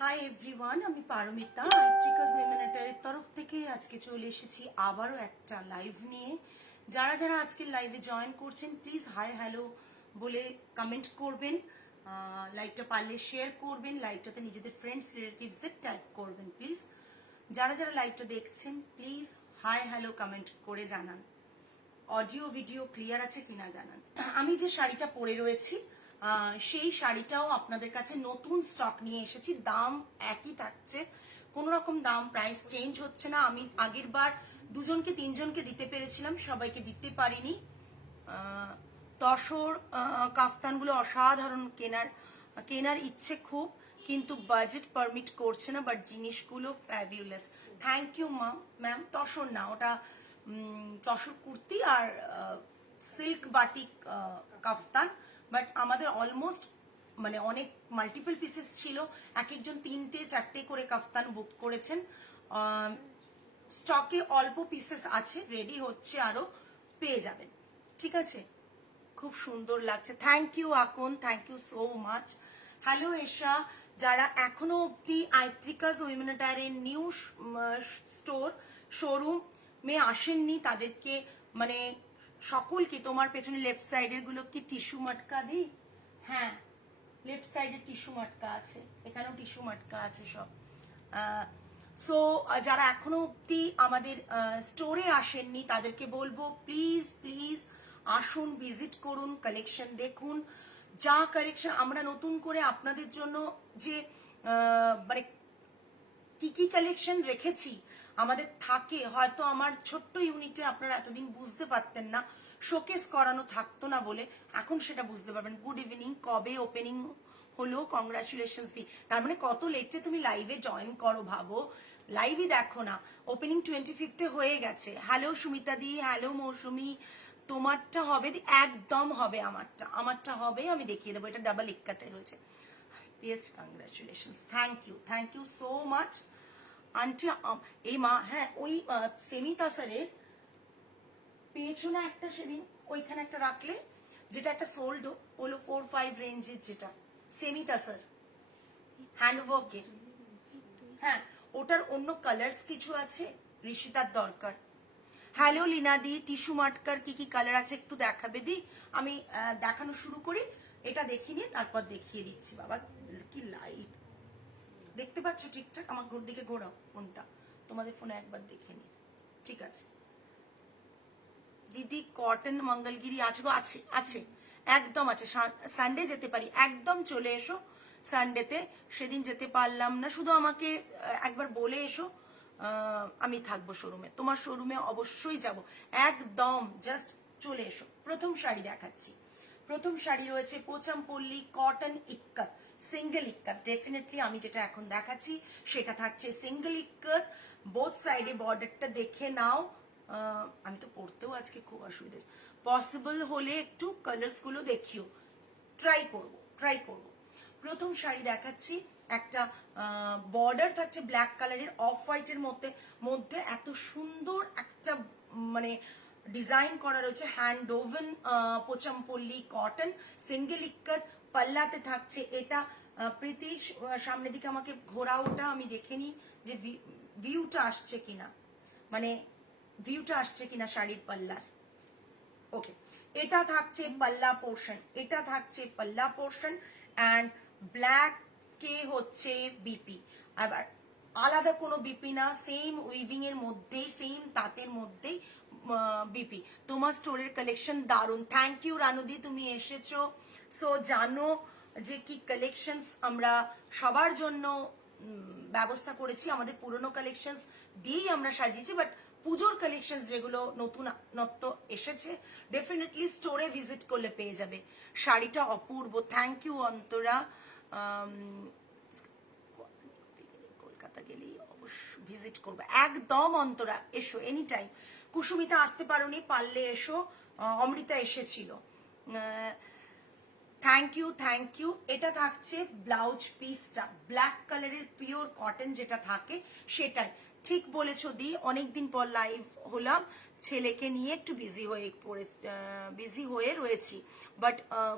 Hi everyone, আমি পারমিতা আইত্রিকাস উইমেনেটারের তরফ থেকে আজকে চলে এসেছি আবারও একটা লাইভ নিয়ে। যারা যারা আজকে লাইভে জয়েন করছেন প্লিজ হাই হ্যালো বলে কমেন্ট করবেন, লাইভটা পারলে শেয়ার করবেন, লাইভটাতে নিজেদের ফ্রেন্ডস রিলেটিভসদের ট্যাগ করবেন প্লিজ। যারা যারা লাইভটা দেখছেন প্লিজ হাই হ্যালো কমেন্ট করে জানান অডিও ভিডিও ক্লিয়ার আছে কিনা জানান। আমি যে শাড়িটা পরে রয়েছি সেই শাড়িটাও আপনাদের কাছে নতুন স্টক নিয়ে এসেছি। দাম একই থাকছে, কোনো রকম দাম প্রাইস চেঞ্জ হচ্ছে না। আমি আগের বার দুজনকে তিনজনকে দিতে পেরেছিলাম, সবাইকে দিতে পারিনি। তসর কাফতানগুলো অসাধারণ, কেনার ইচ্ছে খুব, কিন্তু বাজেট পারমিট করছে না, বাট জিনিসগুলো fabulous. Thank you ma'am. Tussar না, ওটা তসর কুর্তি আর সিল্ক বাটিক কাফতান, বাট আমাদের অলমোস্ট মানে অনেক মাল্টিপল পিসেস ছিল, এক একজন 3টে 4টে করে কাফতান বুক করেছেন। স্টকে অল্প পিসেস আছে, রেডি হচ্ছে, আরো পেয়ে যাবেন। ঠিক আছে, খুব সুন্দর লাগছে। Thank you Akon, thank you so much. Hello Esha, যারা এখনো অব্দি আইত্রিকাস উইমেনেটারের নিউ স্টোর শোরুমে আসেননি তাদেরকে মানে সকলকে, তোমার পেছনে লেফট সাইডের গুলো কি টিস্যু মাটকা দিই? হ্যাঁ, লেফট সাইডে টিস্যু মাটকা আছে, এখানেও টিস্যু মাটকা আছে সব। সো যারা এখনো অব্দি আমাদের স্টোরে আসেননি তাদেরকে বলবো প্লিজ প্লিজ আসুন, ভিজিট করুন, কালেকশন দেখুন। যা কালেকশন আমরা নতুন করে আপনাদের জন্য যে মানে কি কি কালেকশন রেখেছি আমাদের থাকে, হয়তো আমার ছোট্ট ইউনিটে আপনারা এতদিন বুঝতে পারতেন না, শোকেস করানো থাকতো না বলে, এখন সেটা বুঝতে পারবেন। গুড ইভিনিং, কবে ওপেনিং হলো? কংগ্রাচুলেশনস দি। তার মানে কত লেটে তুমি লাইভে জয়েন করো, ভাবো, লাইভই দেখো না। ওপেনিং 25 হয়ে গেছে। হ্যালো সুমিতা দি, হ্যালো মৌসুমি, তোমারটা হবে দি? একদম হবে, আমারটা হবে, আমি দেখিয়ে দেবো। এটা ডাবল ইক্কাতে রয়েছে। Yes, congratulations, thank you so much aunty. এই মা, হ্যাঁ ওই সেমি তাসারের পেয়েছো না একটা সেদিন, ওইখানে একটা রাখলে, যেটা একটা সোল্ড হলো 4-5 রেঞ্জের, যেটা সেমি তাসার হ্যান্ডওয়ার্কের। হ্যাঁ, ওটার অন্য কালার্স কিছু আছে, ঋষিতার দরকার। হ্যালো লিনাদি, টিস্যু মাটকার কি কি কালার আছে একটু দেখাবে দি? আমি দেখানো শুরু করি, এটা দেখিনি তারপর দেখিয়ে দিচ্ছি। বাবা কি লাইট, দেখতে পাচ্ছ ঠিকঠাক? আমার ঘর দিকে ঘোরাও ফোনটা, তোমাদের ফোনে একবার দেখে নি। ঠিক আছে দিদি, কটন মঙ্গলগিরি আছে গো? আছে আছে, একদম আছে। সানডে যেতে পারি, একদম চলে এসো সানডেতে। সেদিন যেতে পারলাম না, শুধু আমাকে একবার বলে এসো, আমি থাকবো শোরুমে, তোমার শোরুমে অবশ্যই যাব, একদম জাস্ট চলে এসো। প্রথম শাড়ি দেখাচ্ছি। প্রথম শাড়ি রয়েছে Pochampally cotton ikat, single ikat. Definitely আমি যেটা এখন দেখাচ্ছি সেটা থাকছে সিঙ্গেল ইক্কাত। বোথ সাইডে বর্ডারটা দেখে নাও। আমি তো পড়তেও আজকে খুব অসুবিধা, পসিবল হলে একটু কালার্স গুলো দেখিও, ট্রাই করব। প্রথম শাড়ি দেখাচ্ছি, একটা বর্ডার থাকছে ব্ল্যাক কালারের, অফ হোয়াইটের মধ্যে এত সুন্দর একটা মানে ডিজাইন করা রয়েছে, hand woven Pochampally cotton, single ikat. পাল্লাতে থাকছে এটা। প্রীতি সামনের দিকে আমাকে ঘোরাওটা, আমি দেখে নিই যে ভিউটা আসছে কিনা, মানে ভিউটা আসছে কিনা শাড়ির পাল্লার। ওকে, এটা থাকছে পাল্লা পোর্শন, অ্যান্ড ব্ল্যাক কে হচ্ছে বিপি। আবার আলাদা কোনো বিপি না, সেম উইভিং এর মধ্যেই, সেম তাঁতের মধ্যেই বিপি। তোমার স্টোরের কালেকশন দারুণ। থ্যাংক ইউ রানুদি, তুমি এসেছো। সো জানো যে কি কালেকশন আমরা সবার জন্য ব্যবস্থা করেছি। আমাদের পুরনো কালেকশন দিয়েই আমরা সাজিয়েছি, বাট পুজোর কালেকশন যেগুলো নতুনত্ব এসেছে ডেফিনেটলি স্টোরে ভিজিট করলে পেয়ে যাবে। শাড়িটা অপূর্ব। Thank you Antara. কলকাতা গেলেই অবশ্য ভিজিট করবো, একদম অন্তরা, এসো এনি টাইম। কুসুমিতা আসতে পারোনি, পারলে এসো। অমৃতা এসেছিল। Thank you. এটা থাকছে ব্লাউজ পিসটা, ব্ল্যাক কালারের পিওর কটন যেটা থাকে সেটাই। ঠিক বলেছো দি, অনেকদিন পর লাইভ হলাম, ছেলেকে নিয়ে একটু বিজি হয়ে রয়েছি, বাট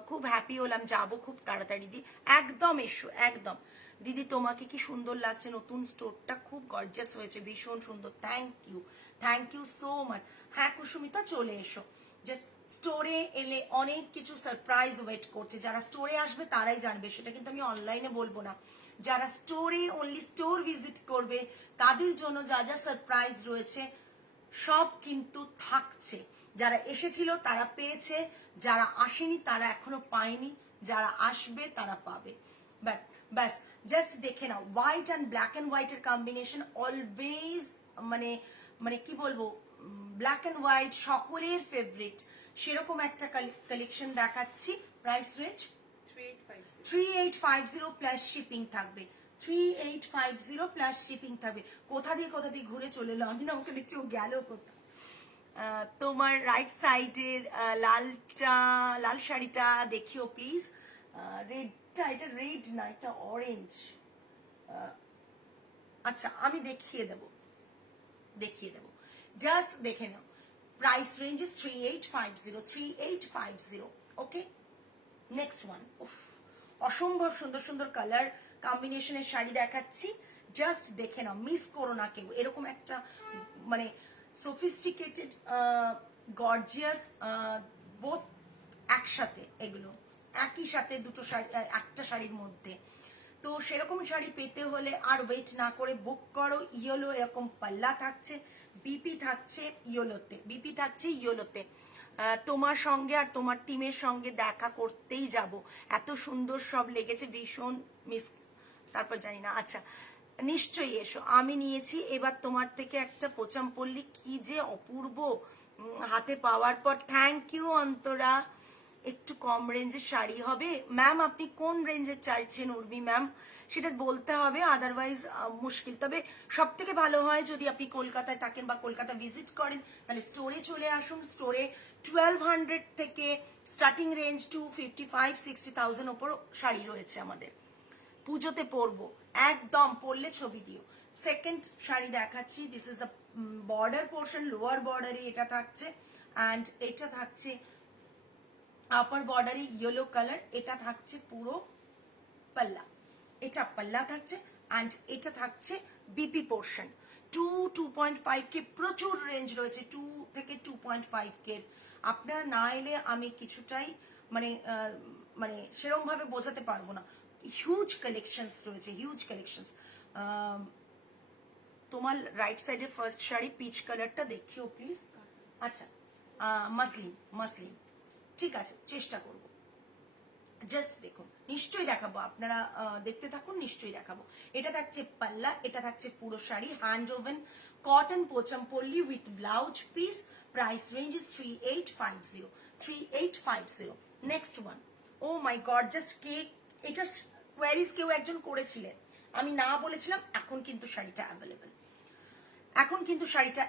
খুব হ্যাপি হলাম, যাবো খুব তাড়াতাড়ি দি। একদম এসো, একদম। দিদি তোমাকে কি সুন্দর লাগছে, নতুন স্টোরটা খুব গর্জাস হয়েছে, ভীষণ সুন্দর, থ্যাংক ইউ সো মাচ। হ্যাঁ কুসুমিতা চলে এসো, জাস্ট স্টোরে এলে অনেক কিছু সারপ্রাইজ ওয়েট করছে, যারা স্টোরে আসবে তারাই জানবে, সেটা কিন্তু আমি অনলাইনে বলবো না। যারা স্টোরে অনলি স্টোর ভিজিট করবে তাদের জন্য যা যা সারপ্রাইজ রয়েছে সব কিন্তু থাকছে। যারা এসেছিল তারা পেয়েছে, যারা আসেনি তারা এখনো পায়নি, যারা আসবে তারা পাবে। বাট ব্যাস জাস্ট দেখে নাও, হোয়াইট অ্যান্ড ব্ল্যাক অ্যান্ড হোয়াইটের কম্বিনেশন অলওয়েজ মানে মানে কি বলবো, ব্ল্যাক অ্যান্ড হোয়াইট সকলের ফেভারিট, সেরকম একটা কালেকশন দেখাচ্ছি। প্রাইস রেঞ্জ 3850 প্লাস শিপিং থাকবে, 3850 প্লাস শিপিং থাকবে। কোথা দিয়ে ঘুরে চলে এলো, আমি না ওকে দেখছি ও গেল কোথা। তোমার রাইট সাইডের লাল শাড়িটা দেখিও প্লিজ, রেডটা, এটা রেড না, এটা অরেঞ্জ। আচ্ছা আমি দেখিয়ে দেব, জাস্ট দেখে নাও। Price range is 3850, okay. Next one, অসম্ভব সুন্দর সুন্দর কালার কম্বিনেশনের শাড়ি দেখাচ্ছি, জাস্ট দেখে নাও, মিস করো না কেউ। এরকম একটা মানে সোফিস্টিকেটেড গর্জিয়াস বোথ একসাথে, এগুলো একই সাথে দুটো শাড়ি একটা শাড়ির মধ্যে। তো সেরকম শাড়ি পেতে হলে আর ওয়েট না করে বুক করো। ইয়েলো এরকম পাল্লা থাকছে, বিপি থাকছে ইয়েলোতে। তোমার সঙ্গে আর তোমার টিমের সঙ্গে দেখা করতেই যাব, এত সুন্দর সব লেগেছে, ভীষণ মিস, তারপর জানি না। আচ্ছা নিশ্চয়ই এসো, আমি নিয়েছি এবার তোমার থেকে একটা পোচামপল্লী, কি যে অপূর্ব হাতে পাওয়ার পর। Thank you Antara. একটু কম রেঞ্জের শাড়ি হবে ম্যাম, আপনি কোন রেঞ্জের চাইছেন উর্মি ম্যাম সেটা বলতে হবে, আদারওয়াইজ মুশকিল। তবে সব থেকে ভালো হয় যদি আপনি কলকাতায় থাকেন বা কলকাতা ভিজিট করেন, তাহলে স্টোরে চলে আসুন। স্টোরে 1200 থেকে স্টার্টিং রেঞ্জ টু 55-60,000 ওপর শাড়ি রয়েছে আমাদের, পুজোতে পরবো একদম, পরলে ছবি দিও। সেকেন্ড শাড়ি দেখাচ্ছি, this is the border portion, lower বর্ডারে এটা থাকছে, অ্যান্ড এটা থাকছে আপার বর্ডারে ইয়েলো কালার, এটা থাকছে পুরো পাল্লা, এটা পাল্লা থাকছে, অ্যান্ড এটা থাকছে বিপি পোর্শন। 2.5 কে প্রচুর রেঞ্জ রয়েছে, 2 থেকে 2.5 কে। আপনারা না এলে আমি কিছুটাই মানে সেরকম ভাবে বোঝাতে পারবো না। হিউজ কালেকশনস রয়েছে, হিউজ কালেকশনস। তোমার রাইট সাইডে ফার্স্ট শাড়ি পিচ কালারটা দেখিও প্লিজ। আচ্ছা মাসলিন, ঠিক আছে চেষ্টা করব, জাস্ট দেখুন, নিশ্চয়ই দেখাবো, আপনারা দেখতে থাকুন, নিশ্চয়ই দেখাবো। এটা থাকছে পাল্লা, এটা থাকছে পুরো sari, hand woven cotton Pochampally with blouse piece. Price range is 3850। Next one, oh my god, just cake, এটা কোয়ারিজ কেউ একজন করেছিলেন, আমি না বলেছিলাম, এখন কিন্তু শাড়িটা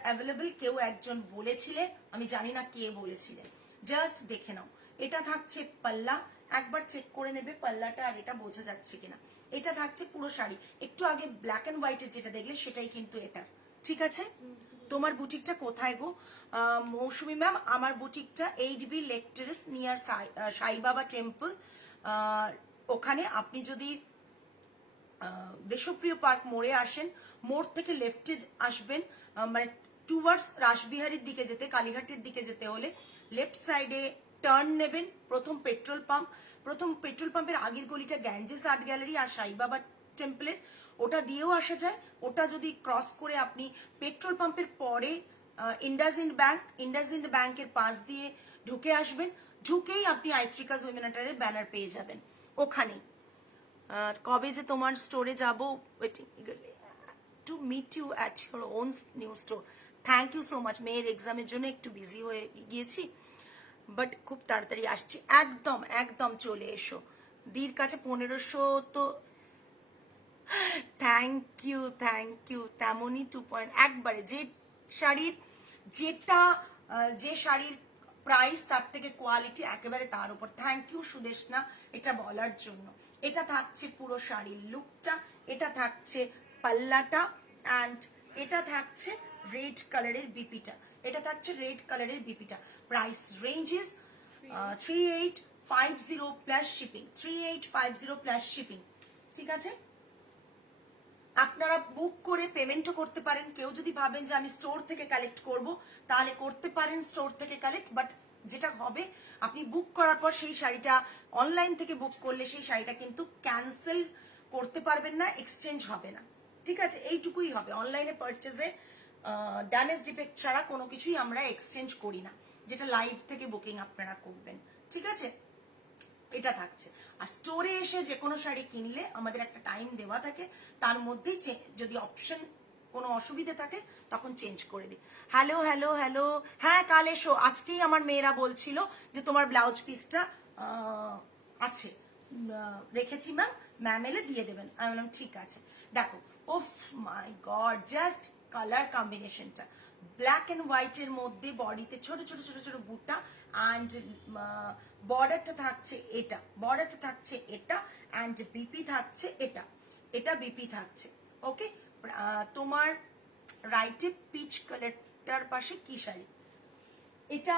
অ্যাভেলেবেল, কেউ একজন বলেছিলেন, আমি জানি না কে বলেছিলেন, জাস্ট দেখে নাও। এটা থাকছে পাল্লা, একবার চেক করে নেবে পাল্লাটা আর এটা বোঝা যাচ্ছে কিনা। এটা থাকছে পুরো শাড়ি, একটু আগে ব্ল্যাক এন্ড হোয়াইটের যেটা দেখলে সেটাই কিন্তু এটা, ঠিক আছে। তোমার বুটিকটা কোথায় গো মৌসুমী ম্যাম? আমার বুটিকটা 8B lake terrace near Saibaba temple, ওখানে আপনি যদি দেশপ্রিয় পার্ক মোড়ে আসেন, মোড় থেকে লেফটে আসবেন, মানে টুয়ার্ডস রাসবিহারীর দিকে যেতে, কালীঘাটের দিকে যেতে হলে লেফট সাইডে টার্ন নেবেন, প্রথম পেট্রোল পাম্পের আগের গলিটা গ্যাঞ্জেস আর্ট গ্যালারি আর সাইবাবা টেম্পলের, ওটা দিয়েও আসা যায়। ওটা যদি ক্রস করে আপনি পেট্রোল পাম্পের পরে ইন্ডাসইন্ড ব্যাংকের পাশ দিয়ে ঢুকে আসবেন, ঢুকেই আপনি আইত্রিকাস উইমেনাটারের ব্যানার পেয়ে যাবেন ওখানে। কবে যে তোমার স্টোরে যাবো, to meet you at your own new store. Thank you so much, মেয়ের এক্সামের জন্য একটু বিজি হয়ে গিয়েছি, বাট খুব তাড়াতাড়ি আসছি, একদম চলে এসো। দির কাছে 1500 তো, থ্যাংক ইউ তেমনই 2 একবারে, যে শাড়ির প্রাইস তার থেকে কোয়ালিটি একেবারে তার উপর। থ্যাংক ইউ সুদেশনা এটা বলার জন্য। এটা থাকছে পুরো শাড়ির লুকটা, এটা থাকছে পাল্লাটা, অ্যান্ড এটা থাকছে রেড কালারের বিপিটা, price range is 3850 plus shipping, 3850 plus shipping, ঠিক আছে। আপনারা বুক করে পেমেন্টও করতে পারেন। কেউ যদি ভাবেন যে আমি স্টোর থেকে কালেক্ট করব, তাহলে করতে পারেন স্টোর থেকে কালেক্ট, বাট যেটা হবে আপনি বুক করার পর সেই শাড়িটা অনলাইন থেকে বুক করলে সেই শাড়িটা কিন্তু ক্যান্সেল করতে পারবেন না, এক্সচেঞ্জ হবে না, ঠিক আছে? এইটুকুই হবে। অনলাইনে পারচেজে ড্যামেজ ডিফেক্ট ছাড়া কোনো কিছুই আমরা এক্সচেঞ্জ করি না, যেটা লাইভ থেকে বুকিং আপনারা করবেন, ঠিক আছে? এটা থাকছে। আর স্টোরে এসে যে কোনো শাড়ি কিনলে আমাদের একটা টাইম দেওয়া থাকে, তার মধ্যেই যদি অপশন কোনো অসুবিধা থাকে তখন চেঞ্জ করে দিই। হ্যালো হ্যালো হ্যালো, হ্যাঁ কাল এসো। আজকেই আমার মেয়েরা বলছিল যে তোমার ব্লাউজ পিসটা আছে, রেখেছি ম্যাম, ম্যাম এলে দিয়ে দেবেন। আমি বললাম ঠিক আছে। দেখো, ওফ মাই গড, জাস্ট কালার কম্বিনেশনটা ব্ল্যাক এন্ড হোয়াইট এর মধ্যে, বডিতে ছোট ছোট ছোট ছোট বুটা, অ্যান্ড বর্ডারটা থাকছে এটা, বর্ডারটা থাকছে এটা, অ্যান্ড বিপি থাকছে এটা, এটা বিপি থাকছে। ওকে, তোমার রাইটে পিচ কালারটার পাশে কি শাড়ি? এটা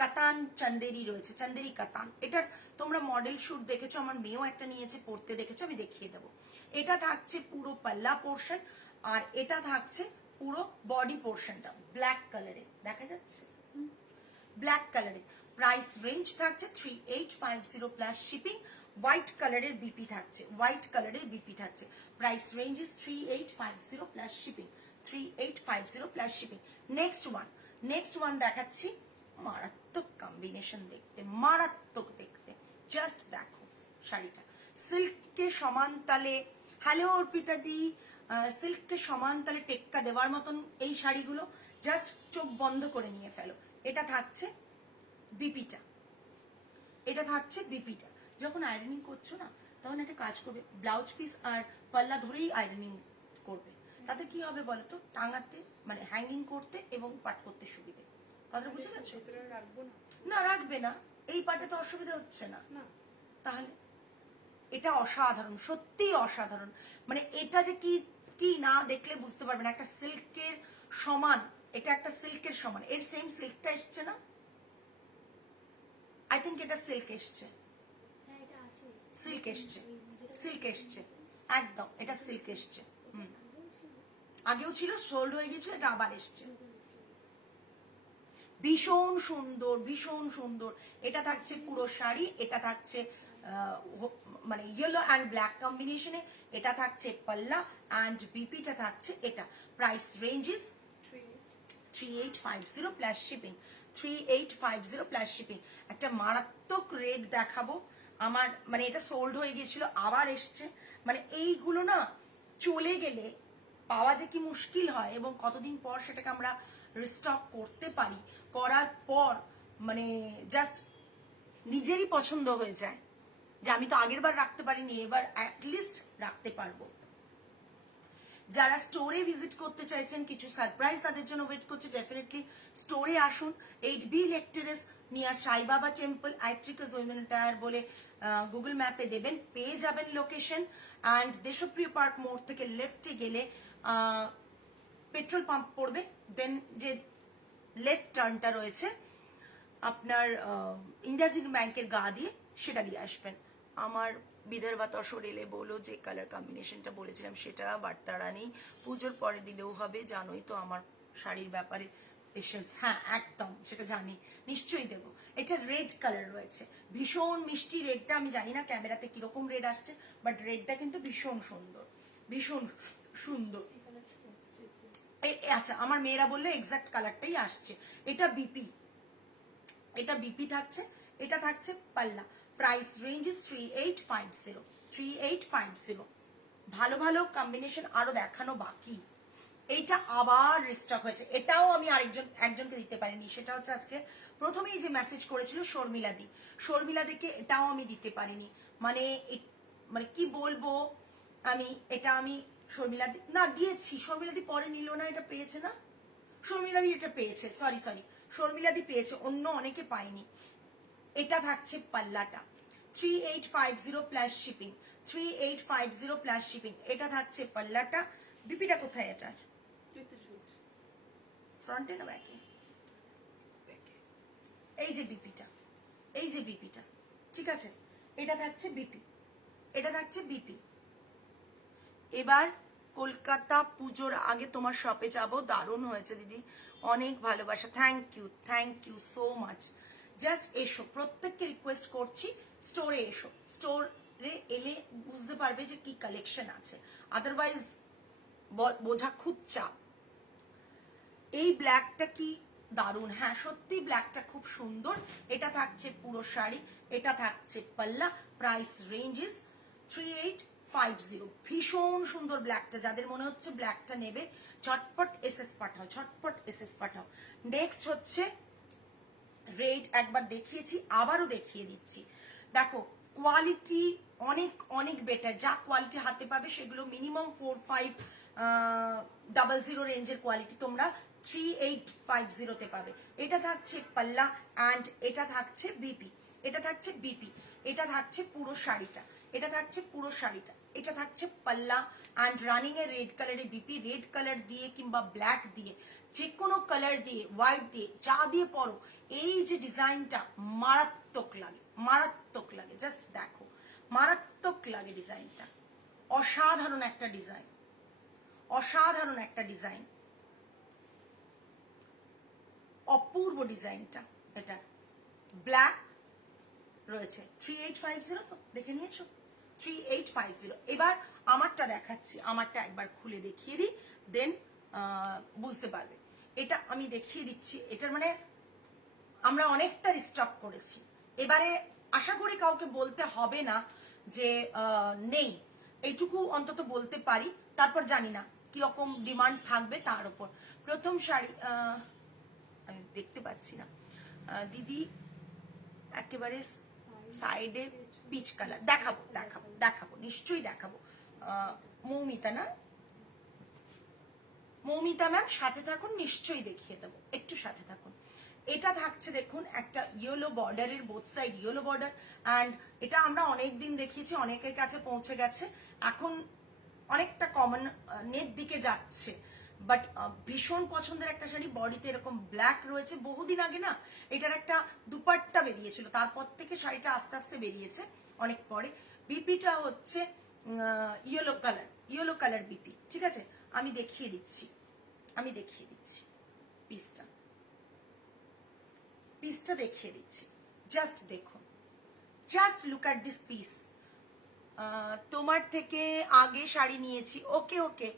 কাতান চান্দেরি রয়েছে, চান্দেরি কাতান। এটার তোমরা মডেল শুট দেখেছো, আমার মেয়েও একটা নিয়েছে, পড়তে দেখেছো, আমি দেখিয়ে দেবো। এটা থাকছে পুরো পাল্লা পোর্শন, আর এটা থাকছে পুরো বডি পোর্শনটা ব্ল্যাক কালারে, দেখা যাচ্ছে ব্ল্যাক কালারে। প্রাইস রেঞ্জ থাকছে 3850 প্লাস শিপিং। হোয়াইট কালারের বিপি থাকছে, হোয়াইট কালারের বিপি থাকছে। Price range is 3850 plus shipping, 3850 plus shipping. Next one দেখাচ্ছি, মারাত্মক কম্বিনেশন দেখতে, মারাত্মক দেখতে। জাস্ট দেখো শাড়িটা, সিল্ককে সমান তালে, হ্যালো অর্পিতা দি, সিল্ককে সমান তালে টেক্কা দেওয়ার মতন এই শাড়িগুলো, জাস্ট চোখ বন্ধ করে নিয়ে ফেলো। এটা থাকছে বিপিটা, এটা থাকছে বিপিটা। যখন আয়রনিং করছো না, তখন একটা কাজ করবে, ব্লাউজ পিস আর পাল্লা ধরেই আয়রনিং করবে। তাতে কি হবে বলতো, টাঙাতে মানে হ্যাঙ্গিং করতে এবং পাট করতে সুবিধে। কথা বুঝে গেছো? না রাখবে না, এই পাটে তো অসুবিধা হচ্ছে না। তাহলে এটা অসাধারণ, সত্যিই অসাধারণ। মানে এটা যে কি কি না দেখলে বুঝতে পারবেন, একটা সিল্কের সমান, এটা একটা সিল্কের সমান। এর সেম সিল্কটা এসছে না, আই থিঙ্ক এটা সিল্ক এসছে, সিল্ক এসছে, সিল্ক এসছে, একদম এটা সিল্ক এসছে। আগেও ছিল, সোল্ড হয়ে গেছিল, এটা আবার এসছে। ভীষণ সুন্দর, ভীষণ সুন্দর। এটা থাকছে পুরো শাড়ি, এটা থাকছে মানে ইয়েলো অ্যান্ড ব্ল্যাক কম্বিনেশনে, এটা থাকছে পাল্লা, অ্যান্ড বিপিটা থাকছে এটা। Price range is 3850 plus shipping, 3850 plus shipping. একটা মারাত্মক রেট দেখাবো, আমার মানে এটা সোল্ড হয়ে গিয়েছিল, আবার এসছে। মানে এইগুলো না চলে গেলে পাওয়া যে কি মুশকিল হয়, এবং কতদিন পর সেটাকে আমরা রিস্টক করতে পারি, করার পর মানে জাস্ট নিজেরই পছন্দ হয়ে যায় যে আমি তো আগের বার রাখতে পারিনি, এবার অ্যাটলিস্ট রাখতে পারবো। যারা স্টোরে ভিজিট করতে চাইছেন, কিছু সারপ্রাইজ তাদের জন্য ওয়েট করছে, ডেফিনেটলি স্টোরে আসুন। 8B lake terrace near Saibaba temple, আইট্রিকাস উইমেন টায়ার বলে গুগল ম্যাপে দেবেন, পেয়ে যাবেন লোকেশন। অ্যান্ড দেশপ্রিয় পার্ক মোড় থেকে লেফটে গেলে পেট্রোল পাম্প পড়বে, দেন যে লেফট টার্নটা রয়েছে আপনার ইন্ডাসইন্ড ব্যাংকের গা দিয়ে, সেটা দিয়ে আসবেন। আমার বিদর্ভা তসর এলে বলো যে কালার কম্বিনেশনটা বলেছিলাম সেটা বার্তারা নেই, পুজোর পরে দিলেও হবে, জানোই তো আমার শাড়ির ব্যাপারে পেশেন্স। হ্যাঁ একদম, সেটা জানি, নিশ্চয়ই দেবো। এটা রেড কালার রয়েছে, ভীষণ মিষ্টি রেডটা। আমি জানি না ক্যামেরাতে কিরকম রেড আসছে, বাট রেডটা কিন্তু ভীষণ সুন্দর, ভীষণ সুন্দর। আচ্ছা, আমার মেয়েরা বললে এক্সাক্ট কালারটাই আসছে। এটা বিপি, এটা বিপি থাকছে, এটা থাকছে পাল্লা। Price range is 3850, 3850। ভালো ভালো কম্বিনেশন আরো দেখানো বাকি, এইটা আবার রিস্টক হয়েছে। এটাও আমি একজনকে দিতে পারিনি, সেটা হচ্ছে আজকে প্রথমেই যে মেসেজ করেছিল শর্মিলাদি, শর্মিলাদিকে এটাও আমি দিতে পারিনি। মানে মানে কি বলবো, এটা আমি শর্মিলাদি না দিয়েছি, শর্মিলাদি পরে নিল না, এটা পেয়েছে না, শর্মিলাদি এটা পেয়েছে, সরি শর্মিলাদি পেয়েছে, অন্য অনেকে পায়নি। এটা থাকছে পাল্লাটা, 3850 প্লাস শিপিং, 3850 প্লাস শিপিং। এটা থাকছে পাল্লাটা। বিপিটা কোথায় এটার, ফ্রন্টে না ব্যাকে? এই যে বিপিটা, এই যে বিপিটা, ঠিক আছে, এটা থাকছে বিপি, এটা থাকছে বিপি। এবার কলকাতা পুজোর আগে তোমার শপে যাব, দারুণ হয়েছে দিদি, অনেক ভালোবাসা, thank you so much. Just এসো, প্রত্যেককে রিকোয়েস্ট করছি স্টোরে এসো, স্টোরে এলে বুঝতে পারবে যে কি কালেকশন আছে, আদারওয়াইজ বোঝা খুব চাপ। এই ব্ল্যাকটা কি দারুণ, হ্যাঁ সত্যি ব্ল্যাকটা খুব সুন্দর। এটা থাকছে পুরো শাড়ি, এটা থাকছে পাল্লা, প্রাইস রেঞ্জ ইজ 3850। ভীষণ সুন্দর ব্ল্যাকটা, যাদের মনে হচ্ছে ব্ল্যাকটা নেবে ঝটপট এসএস পাঠাও, ঝটপট এসএস পাঠাও। নেক্সট হচ্ছে রেড, একবার দেখিয়েছি আবারও দেখিয়ে দিচ্ছি। দেখো কোয়ালিটি অনেক অনেক বেটার, যা কোয়ালিটি হাতে পাবে সেগুলো মিনিমাম 4500 রেঞ্জের কোয়ালিটি তোমরা 3850 তে পাবে। এটা থাকছে পাল্লা অ্যান্ড এটা থাকছে বিপি, এটা থাকছে বিপি, এটা থাকছে পুরো শাড়িটা, এটা থাকছে পুরো শাড়িটা, এটা থাকছে পাল্লা অ্যান্ড রানিং এর রেড কালারে বিপি। রেড কালার দিয়ে কিংবা ব্ল্যাক দিয়ে, যে কোনো কালার দিয়ে, হোয়াইট দিয়ে, যা দিয়ে পরো, এই যে ডিজাইনটা মারাত্মক লাগে, মারাত্মক লাগে, জাস্ট দেখো মারাত্মক লাগে ডিজাইনটা, অসাধারণ একটা ডিজাইন, অসাধারণ একটা ডিজাইন, অপূর্ব ডিজাইনটা। এটা ব্ল্যাক রয়েছে 3850, তো দেখে নিয়েছো 3850। এবার আমারটা দেখাচ্ছি, আমারটা একবার খুলে দেখিয়ে দিই, দেন বুঝতে পারবে। এটা আমি দেখিয়ে দিচ্ছি, এটার মানে আমরা অনেকটা রিস্টক করেছি, এবারে আশা করি কাউকে বলতে হবে না যে নেই, এইটুকু অন্তত বলতে পারি। তারপর জানি না কিরকম ডিমান্ড থাকবে তার উপর। প্রথম শাড়ি আমি দেখতে পাচ্ছি না দিদি, একেবারে সাইডে পিচ কালার, দেখাবো দেখাবো দেখাবো, নিশ্চয়ই দেখাবো। মৌমিতা না, মৌমিতা ম্যাম সাথে থাকুন, নিশ্চয়ই দেখিয়ে দেবো, একটু সাথে থাকুন। এটা থাকছে দেখুন একটা ইয়েলো বর্ডারের, both side yellow border, and এটা আমরা অনেকদিন দেখিয়েছি, অনেকের কাছে পৌঁছে গেছে, এখন অনেকটা কমন নেট দিকে যাচ্ছে, বাট ভীষণ পছন্দের একটা শাড়ি। বডিতে এরকম ব্ল্যাক রয়েছে, বহুদিন আগে না এটার একটা দুপাট্টা বেরিয়েছিল, তারপর থেকে শাড়িটা আস্তে আস্তে বেরিয়েছে অনেক পরে। বিপিটা হচ্ছে yellow colour, yellow colour BP, ঠিক আছে, আমি দেখিয়ে দিচ্ছি, আমি দেখিয়ে দিচ্ছি পিসটা, পিসটা দেখিয়ে দিচ্ছি, জাস্ট দেখুন, just look at this piece. তোমার থেকে আগে শাড়ি নিয়েছি, ওকে ওকে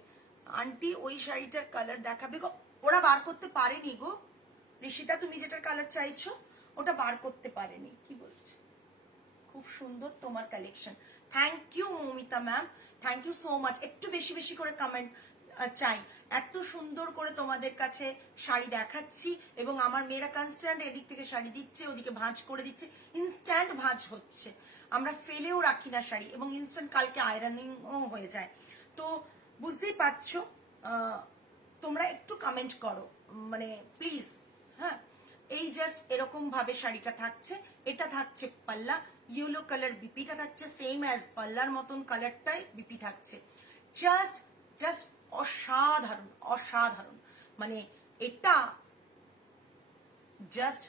আন্টি, ওই শাড়িটার কালার দেখাবে গো, ওরা বার করতে পারেনি গো ঋষিতা, তুমি যেটার কালার চাইছো ওটা বার করতে পারেনি, কি বলছো? খুব সুন্দর তোমার collection, thank you Moumita ma'am, thank you so much. একটু বেশি বেশি করে কমেন্ট চাই, এত সুন্দর করে তোমাদের কাছে শাড়ি দেখাচ্ছি, এবং আমার মেয়েরা কনস্ট্যান্ট এদিক থেকে শাড়ি দিচ্ছে, ওদিকে ভাঁজ করে দিচ্ছে, ইনস্ট্যান্ট ভাঁজ হচ্ছে, আমরা ফেলেও রাখি না শাড়ি, এবং ইনস্ট্যান্ট কালকে আয়রনিংও হয়ে যায়। তো বুঝতেই পারছো, তোমরা একটু কমেন্ট করো, মানে প্লিজ, হ্যাঁ। এই জাস্ট এরকম ভাবে শাড়িটা থাকছে, এটা থাকছে পাল্লা, ইয়েলো কালার বিপিটা থাকছে সেম অ্যাজ পাল্লার মতন কালারটাই বিপি থাকছে, জাস্ট জাস্ট অসাধারণ, অসাধারণ, মানে এটা জাস্ট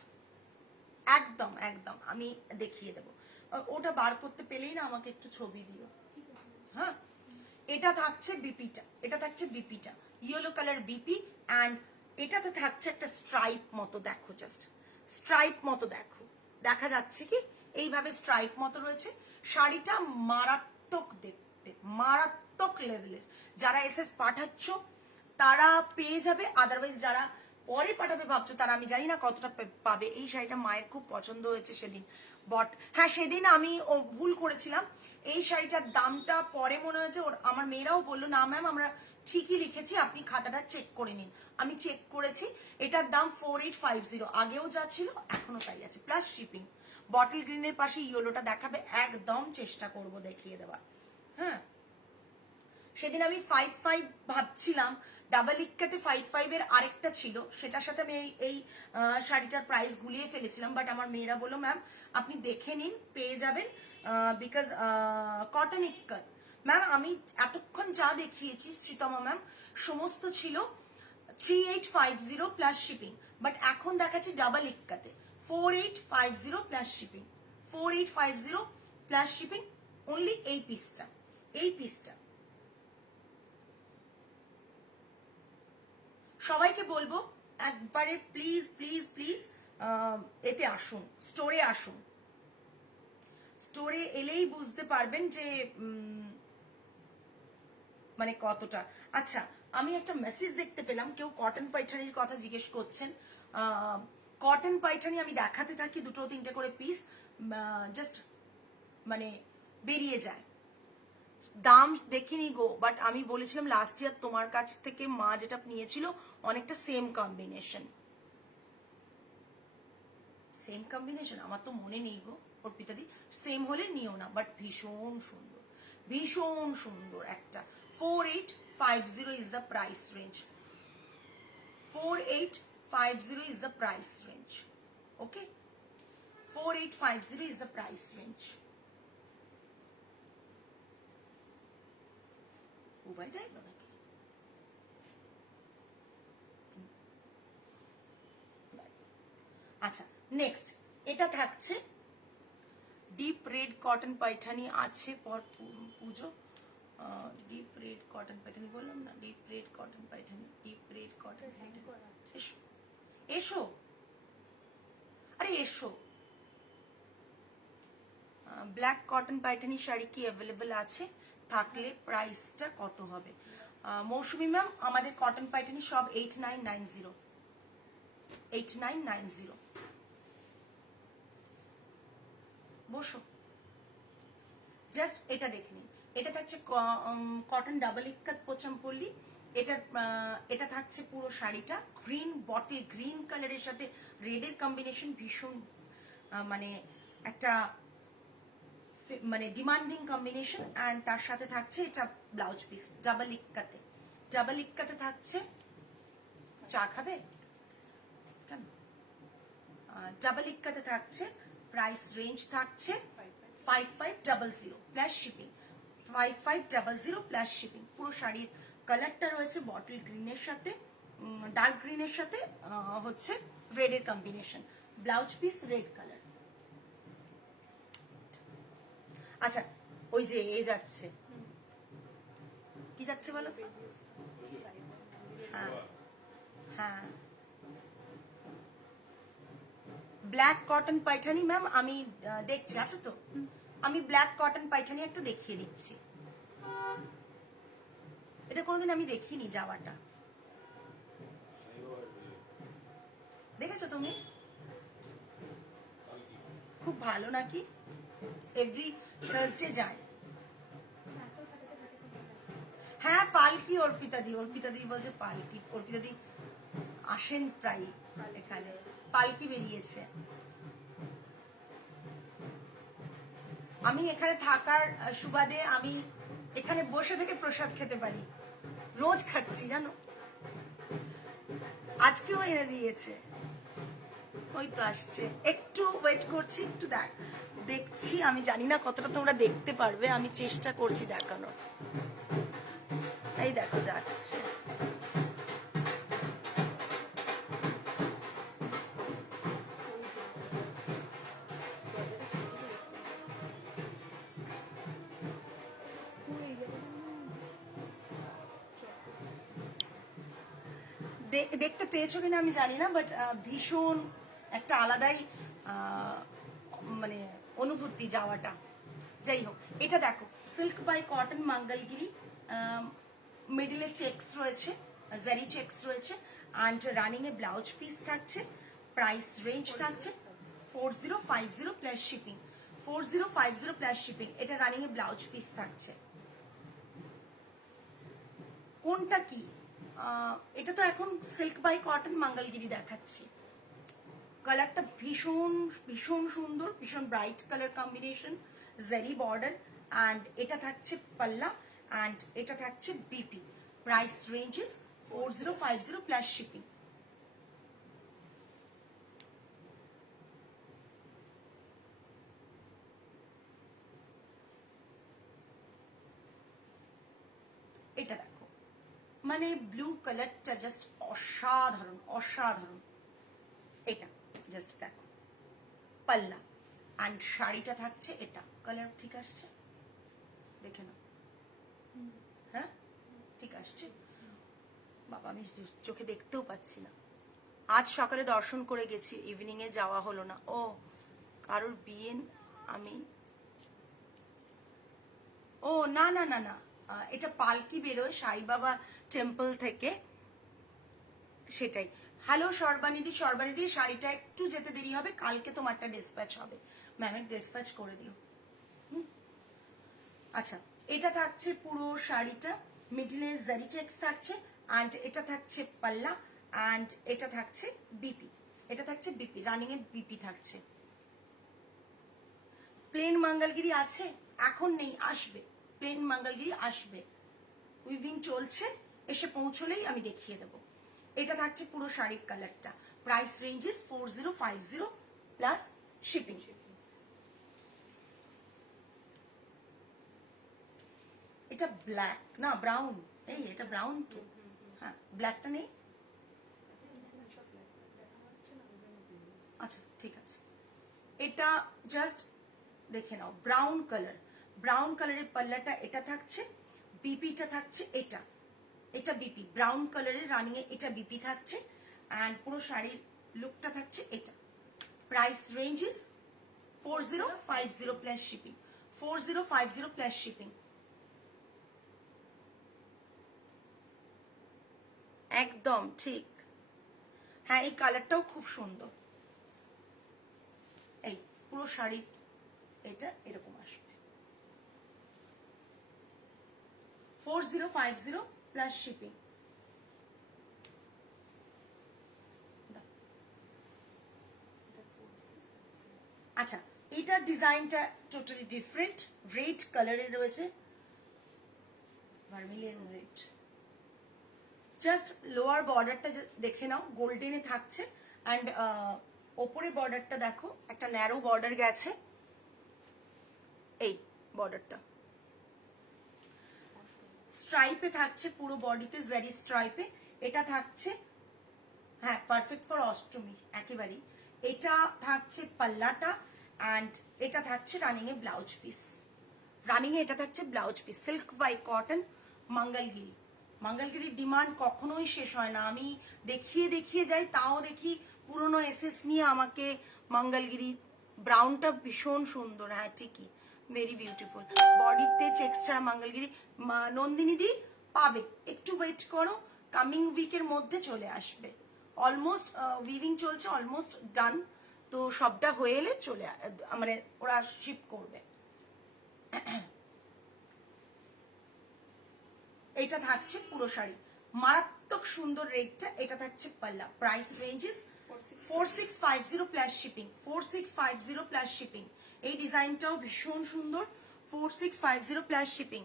একদম একদম। আমি দেখিয়ে দেবো, ওটা বার করতে পেলেই না আমাকে একটু ছবি দিও, হ্যাঁ। এটা থাকছে বিপিটা, এটা থাকছে বিপিটা, ইয়েলো কালার বিপি, অ্যান্ড এটাতে থাকছে একটা স্ট্রাইপ মতো, দেখো জাস্ট স্ট্রাইপ মতো, দেখো দেখা যাচ্ছে কি, এইভাবে স্ট্রাইপ মতো রয়েছে। শাড়িটা মারাত্মক দেখতে, মারাত্মক লেভেলের। যারা এসএস পাঠাচ্ছ তারা পেয়ে যাবে, আদারওয়াইজ যারা পরে পাঠাবে ভাবছো তারা আমি জানি না কতটা পাবে। এই শাড়িটা মায়ের খুব পছন্দ হয়েছে সেদিন, বট হ্যাঁ সেদিন আমি ভুল করেছিলাম, এই শাড়িটার দামটা পরে মনে হয়েছে আমার মেয়েরাও বললো না ম্যাম আমরা ঠিকই লিখেছি, আপনি খাতাটা চেক করে নিন। আমি চেক করেছি, এটার দাম 4850, আগেও যা ছিল এখনো তাই আছে, প্লাস শিপিং। বটল গ্রিনের পাশে ইয়েলোটা দেখাবে, একদম চেষ্টা করব দেখিয়ে দেওয়ার, হ্যাঁ। সেদিন আমি 55 ভাবছিলাম, ডাবল ইক্কাতে 55 এর আরেকটা ছিল, সেটার সাথে আমি এই শাড়িটার প্রাইস গুলিয়ে ফেলেছিলাম, বাট আমার মেয়েরা বললো ম্যাম আপনি দেখে নিন, পেয়ে যাবেন, বিকজ কটন ইক্কাত। ম্যাম আমি এতক্ষণ যা দেখিয়েছি শ্রীতমা ম্যাম সমস্ত ছিল 3850 প্লাস শিপিং, বাট এখন দেখাচ্ছি ডাবল ইক্কাতে 4850 plus shipping, 4850 plus shipping, only এই পিসটা, এই পিসটা সবাইকে বলবো একবারে প্লিজ প্লিজ প্লিজ এতে আসুন, স্টোরে আসুন। স্টোরে এলেই বুঝতে পারবেন যে মানে কতটা। আচ্ছা, আমি একটা মেসেজ দেখতে পেলাম, কেউ কটন পাইঠানির কথা জিজ্ঞেস করছেন। কটন পাইঠানি আমি দেখাতে থাকি, 2-3টে করে পিস জাস্ট মানে বেরিয়ে যায়। দাম দেখিনি গো, বাট আমি বলেছিলাম লাস্ট ইয়ার তোমার কাছ থেকে মা যেটা নিয়েছিল অনেকটা সেম কম্বিনেশন। সেম কম্বিনেশন আমার তো মনে নেই গো অর্পিতাদি, সেম হলে নিও না, বাট ভীষণ সুন্দর, ভীষণ সুন্দর একটা। 4850 is the price range. 4850 is the price range. Okay? 4850 is the price range. উভয় দেয় নাকি? আচ্ছা, নেক্সট এটা থাকছে ডিপ রেড কটন পাইঠানি আছে পর পুজো। ডিপ রেড কটন পাইঠানি বললাম না, deep red cotton Paithani, deep red cotton এসো এসো, আরে এসো। ব্ল্যাক কটন পাইঠানি শাড়ি কি অ্যাভেলেবল আছে? থাকলে প্রাইসটা কত হবে? মৌসুমি ম্যাম, আমাদের কটন পাইঠানি সব 8990, 8990। বসো, জাস্ট এটা দেখে নিন। এটা থাকছে কটন ডাবল ইক্কাত পোচামপল্লি। এটা থাকছে পুরো শাড়িটা গ্রিন বটল গ্রিন কালারের সাথে রেডের কম্বিনেশন, ভীষণ মানে একটা মানে ডিমান্ডিং কম্বিনেশন। অ্যান্ড তার সাথে থাকছে এটা ব্লাউজ পিস ডাবল ইক্কাতে। ডাবল ইক্কাতে থাকছে, চা খাবে কেন? ডাবল ইক্কাতে থাকছে, প্রাইস রেঞ্জ থাকছে 5500 প্লাস শিপিং। 5500 plus shipping. পুরো শাড়ির কালারটা রয়েছে বটল গ্রিনের সাথে, ডার্ক গ্রিনের সাথে হচ্ছে রেডের combination. Blouse piece red colour. আচ্ছা, ওই যে এ যাচ্ছে, কি যাচ্ছে বলো তো? হ্যাঁ হ্যাঁ, ব্ল্যাক কটন পাইঠানি ম্যাম আমি দেখছি। আচ্ছা, তো আমি ব্ল্যাক কটন পাইঠানি একটা দেখিয়ে দিচ্ছি। এটা কোনোদিন আমি দেখিনি, যাওয়াটা দেখেছো তুমি? খুব ভালো নাকি? এভরি থার্সডে যায়। হ্যাঁ, পালকি। অর্পিতাদি বলছে পালকি। অর্পিতাদি আসেন প্রায় এখানে, পালকি বেরিয়েছে। আমি এখানে থাকার সুবাদে আমি এখানে বসে থেকে প্রসাদ খেতে পারি, রোজ খাচ্ছি জানো। আজকেও এনে দিয়েছে, ওই তো আসছে। একটু ওয়েট করছি, একটু দেখছি। আমি জানি না কতটা তোমরা দেখতে পারবে, আমি চেষ্টা করছি দেখানোর। এই দেখো যাচ্ছে। দেখতে পেয়েছো কিনা আমি জানি না, বাট ভীষণ একটা আলাদাই মানে অনুভূতি যাওয়াটা। যাই হোক, এটা দেখো সিল্ক বাই কটন মঙ্গলগিরি, মিডিলে চেক্স রয়েছে, জারি চেক্স রয়েছে, অ্যান্ড রানিং এ ব্লাউজ পিস থাকছে। প্রাইস রেঞ্জ থাকছে 4050 প্লাস শিপিং। 4050 plus shipping. এটা রানিং এ ব্লাউজ পিস থাকছে। কোনটা কি? এটা তো এখন সিল্ক বাই কটন মঙ্গলগিরি দেখাচ্ছি। কালারটা ভীষণ ভীষণ সুন্দর, ভীষণ ব্রাইট কালার কম্বিনেশন, জারি বর্ডার, অ্যান্ড এটা থাকছে পাল্লা, অ্যান্ড এটা থাকছে BP. Price range is 4050 plus shipping. এটা দেখো, মানে ব্লু কালারটা জাস্ট অসাধারণ অসাধারণ। এটা জাস্ট দেখো পাল্লা, অ্যান্ড শাড়িটা থাকছে এটা। কালার ঠিক আসছে, দেখে নাও। হ্যাঁ ঠিক আসছে। বাবা আমি চোখে দেখতেও পাচ্ছি না। আজ সকালে দর্শন করে গেছি, ইভিনিং এ যাওয়া হলো না। ও কারোর বিয়ে, আমি ও না না না না, এটা পালকি বেরোয় সাই বাবা টেম্পল থেকে, সেটাই। হ্যালো সর্বানিধি, সর্বানিধি শাড়িটা একটু যেতে দেরি হবে, কালকে তোমারটা ডিসপ্যাচ হবে, ম্যামের ডিসপ্যাচ করে দিও। আচ্ছা, এটা থাকছে পুরো শাড়িটা, মিডলে জারি চেক্স থাকছে, অ্যান্ড এটা থাকছে পাল্লা, অ্যান্ড এটা থাকছে বিপি, এটা থাকছে বিপি, রানিং এর বিপি থাকছে। প্লেন মঙ্গলগিরি আছে, এখন নেই, আসবে, প্লেন মঙ্গলগিরি আসবে, উইভিং চলছে, এসে পৌঁছলেই আমি দেখিয়ে দেবো। এটা থাকছে পুরো শাড়ির কালারটা, প্রাইস রেঞ্জেস 4050 প্লাস শিপিং। এটা ব্ল্যাক না ব্রাউন, এই এটা ব্রাউন তো, হ্যাঁ ব্ল্যাকটা নেই, আচ্ছা ঠিক আছে। এটা জাস্ট দেখে নাও, ব্রাউন কালার, ব্রাউন কালারের পাল্লাটা এটা থাকছে, বিপিটা থাকছে এটা, এটা বিপি ব্রাউন কালারের রানিং এ, এটা বিপি থাকছে, অ্যান্ড পুরো শাড়ির লুকটা থাকছে এটা। Price range is 4050 plus shipping, 4050 plus shipping. একদম ঠিক, হ্যাঁ এই কালারটাও খুব সুন্দর, এই পুরো শাড়ি এটা এরকম আসবে, 4050 প্লাস শিপিং। আচ্ছা, এটার ডিজাইনটা টোটালি ডিফারেন্ট, রেড কালারে রয়েছে, ভার্মিলিয়ন রেড। জাস্ট লোয়ার বর্ডারটা দেখে নাও, গোল্ডেনে থাকছে, অ্যান্ড ওপরে বর্ডারটা দেখো, একটা ন্যারো বর্ডার গেছে, এই বর্ডারটা স্ট্রাইপে থাকছে, পুরো বডিতে জারি স্ট্রাইপে, এটা থাকছে, হ্যাঁ পারফেক্ট ফর অষ্টমী একেবারেই। এটা থাকছে পাল্লাটা, অ্যান্ড এটা থাকছে রানিং এ ব্লাউজ পিস, রানিং এ এটা থাকছে blouse piece, silk by cotton Mangalagiri. মঙ্গলগিরির ডিমান্ড কখনোই শেষ হয় না, আমি দেখিয়ে দেখিয়ে যাই, তাও দেখি পুরনো এসএস নিয়ে আমাকে মঙ্গলগিরি। ব্রাউনটা ভীষণ সুন্দর, হ্যাঁ ঠিকই, ভেরি বিউটিফুল, বডিতে চেক্স ছাড়া মঙ্গলগিরি। নন্দিনী দি পাবে, একটু ওয়েট করো, কামিং উইকের মধ্যে চলে আসবে, অলমোস্ট উইভিং চলছে, অলমোস্ট ডান, তো সবটা হয়ে এলে চলে মানে ওরা শিপ করবে। এটা থাকছে পুরো শাড়ি, মারাত্মক সুন্দর রেটটা, এটা থাকছে পাল্লা, price ranges 4650 plus shipping, 4650 plus shipping. এই ডিজাইনটাও ভীষণ সুন্দর, 4650 প্লাস শিপিং।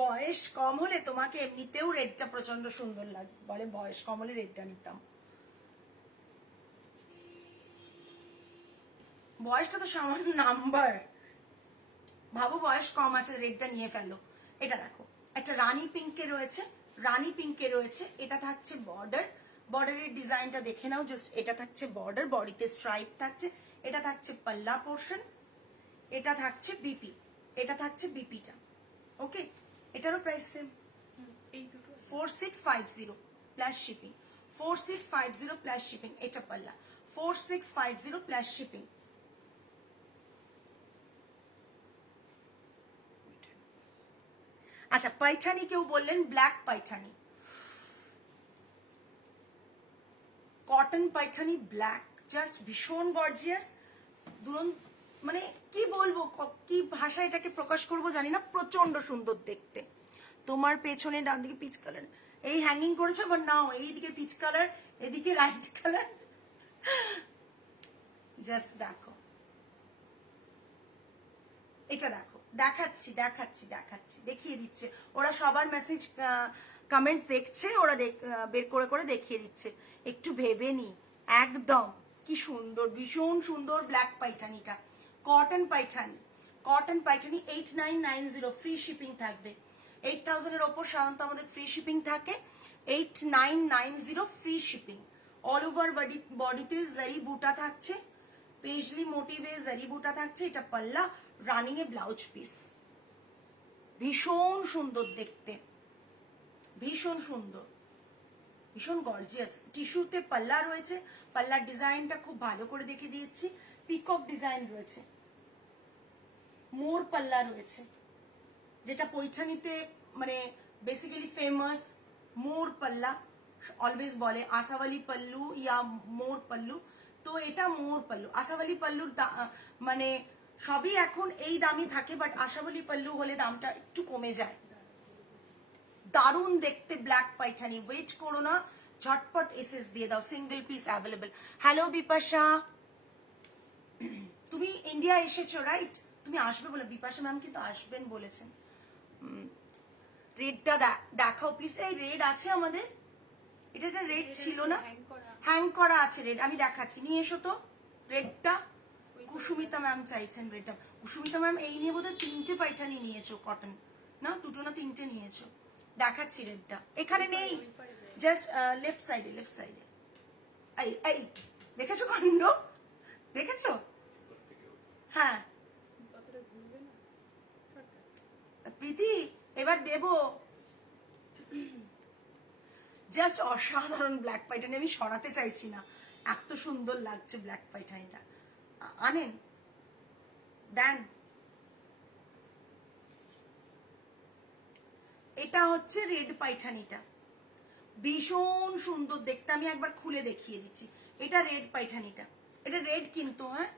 বয়স কম হলে তোমাকে এমনিতেও রেটটা প্রচন্ড সুন্দর লাগে, বলে বয়স কম হলে রেটটা নিতাম, বয়সটা তো সামান্য নাম্বার, ভাবো বয়স কম আছে, রেডটা নিয়ে ফেলো। এটা দেখো, একটা রানী পিঙ্কে রয়েছে, রানী পিঙ্কে রয়েছে, এটা থাকছে বর্ডার, বর্ডারের ডিজাইনটা দেখে নাও, জাস্ট এটা থাকছে বর্ডার, বডিতে স্ট্রাইপ থাকছে, এটা থাকছে পাল্লা পোর্শন, এটা থাকছে বিপি, এটা থাকছে বিপিটা, ওকে। এটারও price same, 4650 plus shipping, 4650 plus shipping, এটা পাল্লা 4650 প্লাস শিপিং। আচ্ছা, পাইঠানি কেউ বললেন, black Paithani, cotton Paithani black, just ভীষণ গর্জিয়াস, মানে কি বলবো, কি ভাষা এটাকে প্রকাশ করবো জানি না, প্রচন্ড সুন্দর দেখতে। তোমার পেছনে ডান দিকে পিচ কালার, এই হ্যাঙ্গিং করেছো, বাট নাও এইদিকে পিচ কালার, এদিকে লাইট কালার, জাস্ট দেখো, এটা দেখো, দেখাচ্ছি দেখাচ্ছি দেখাচ্ছি, দেখিয়ে দিচ্ছে, ওরা সবার মেসেজ কমেন্টস দেখছে, ওরা বের করে করে দেখিয়ে দিচ্ছে, একটু ভেবে নি। একদম কি সুন্দর, ভীষণ সুন্দর ব্ল্যাক পাইঠানিটা, cotton Paithani, cotton Paithani 8990, free shipping থাকবে, 8000 এর ওপর সাধারণত আমাদের ফ্রি শিপিং থাকে, 8990 ফ্রি শিপিং। অল ওভার বডিতে জারি বুটা থাকছে, পেজলি মোটিভে জারি বুটা থাকছে, এটা পাল্লা, রানিং এ ব্লাউজ পিস, ভীষণ সুন্দর দেখতে, ভীষণ সুন্দর, ভীষণ গর্জিয়াস। টিস্যুতে পাল্লা রয়েছে, পাল্লার ডিজাইনটা খুব ভালো করে দেখে দিয়েছি। পিকক ডিজাইন রয়েছে, মোর পাল্লা রয়েছে, যেটা পৈঠানিতে মানে বেসিক্যালি ফেমাস। মোর পাল্লা অলওয়েজ বলে আসাওয়ালি পাল্লু ইয়া মোর পাল্লু, তো এটা মোর পাল্লু। আসাওয়ালি পাল্লুর মানে সবই এখন এই দামই থাকে, বাট আসাওয়ালি পাল্লু হলে দামটা একটু কমে যায়। দারুণ দেখতে ব্ল্যাক পাইঠানি, ওয়েট করো না, ঝটপট এসএস দিয়ে দাও, single piece available. Hello Bipasha, তুমি ইন্ডিয়া এসেছো রাইট? তুমি আসবে বলে, বিপাশা ম্যাম কিন্তু আসবেন বলেছেন। রেডটা দেখাও প্লিজ। এই রেড আছে আমাদের, এটা একটা রেড ছিল না, হ্যাং করা আছে রেড, আমি দেখাচ্ছি, নিয়ে এসো তো রেডটা। কুসুমিতা ম্যাম চাইছেন রেডটা। কুসুমিতা ম্যাম এই নিয়ে বোধহয় 3টে পাইঠানি নিয়েছো কটন, না 2টো না 3টে নিয়েছো। দেখাচ্ছি রেডটা, এখানে নেই, জাস্ট লেফট সাইডে, লেফট সাইডে। এই এই দেখেছো কাণ্ড, দেখেছো? হ্যাঁ প্রীতি এবার দেবো। জাস্ট অসাধারণ ব্ল্যাক পাইঠানি, আমি সরাতে চাইছি না, এত সুন্দর লাগছে ব্ল্যাক পাইঠানিটা। আনেন, দেন। এটা হচ্ছে রেড পাইঠানিটা, ভীষণ সুন্দর দেখতে, আমি একবার খুলে দেখিয়ে দিচ্ছি। এটা রেড পাইঠানিটা, এটা রেড কিন্তু, হ্যাঁ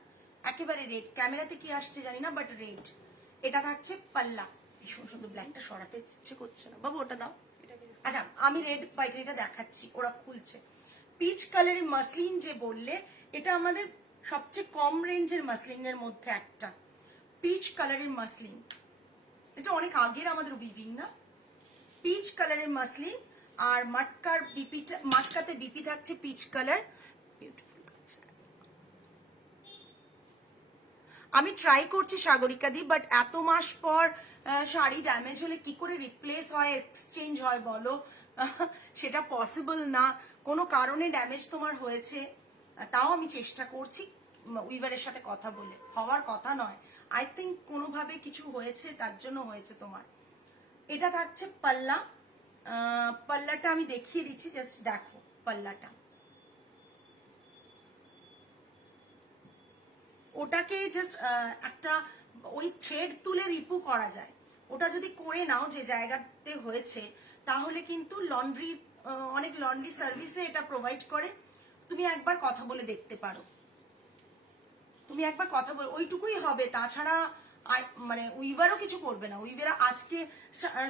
একেবারে রেড, ক্যামেরাতে কি আসছে জানি না, বাট রেড। এটা থাকছে পাল্লা, ভীষণ সুন্দর। ব্ল্যাকটা সরাতে ইচ্ছে করছে না বাবু, ওটা দাও। আচ্ছা আমি রেড পাইঠানিটা দেখাচ্ছি, ওরা খুলছে। পিচ কালারের মাসলিন যে বললে, এটা আমাদের সবচেয়ে কম রেঞ্জের মাসলিনের মধ্যে একটা। পিচ কালারের মাসলিন, এটা অনেক আগের আমাদের উইভিং না। পিচ কালারের মাসলিন, আর মাটকার বিপিটা, মাটকাতে বিপি থাকছে পিচ কালার। বিউটিফুল। আমি ট্রাই করছি সাগরিকা দি, বাট এত মাস পর শাড়ি ড্যামেজ হলে কি করে রিপ্লেস হয়, এক্সচেঞ্জ হয় বলো? সেটা পসিবল না। কোনো কারণে ড্যামেজ তোমার হয়েছে, তাও আমি চেষ্টা করছি উইভারের সাথে কথা বলে, হওয়ার কথা নয়। আই থিঙ্ক কোনোভাবে কিছু হয়েছে, তার জন্য হয়েছে তোমার। এটা থাকছে পাল্লা, পাল্লাটা আমি দেখিয়ে দিচ্ছি, জাস্ট দেখো পাল্লাটা। ওটাকে জাস্ট একটা ওই থ্রেড তুলে রিপু করা যায়, ওটা যদি করে নাও যে জায়গাতে হয়েছে, তাহলে কিন্তু লন্ড্রি, অনেক লন্ড্রি সার্ভিসে এটা প্রোভাইড করে। তুমি একবার কথা বলে দেখতে পারো, তুমি একবার কথা বল, ওইটুকুই হবে। তাছাড়া মানে উইভারও কিছু করবে না। উইভার আজকে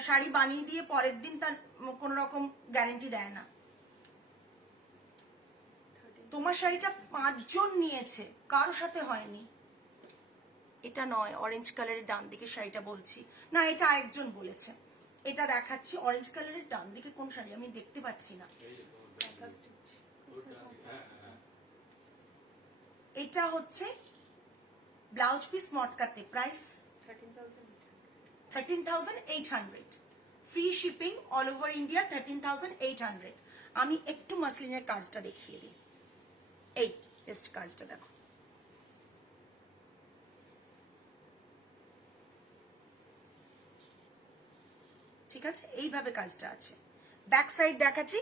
শাড়ি বানিয়ে দিয়ে পরের দিন তার কোন রকম গ্যারেন্টি দেয় না। তোমার শাড়িটা 5 জন নিয়েছে, কারো সাথে হয়নি। এটা নয়, অরেঞ্জ কালারের ডান দিকে শাড়িটা বলছি না, এটা আরেকজন বলেছে। এটা দেখাচ্ছি অরেঞ্জ কালারের ডান দিকে কোন শাড়ি আমি দেখতে পাচ্ছি না। এটা হচ্ছে ব্লাউজ পিস মটকাতে, price 13,800, free shipping all over India 13,800। আমি একটু মাসলিনের কাজটা দেখিয়ে দিই, এই জাস্ট কাজটা দেখো। ঠিক আছে, এইভাবে কাজটা আছে। ব্যাক সাইড দেখাচ্ছি,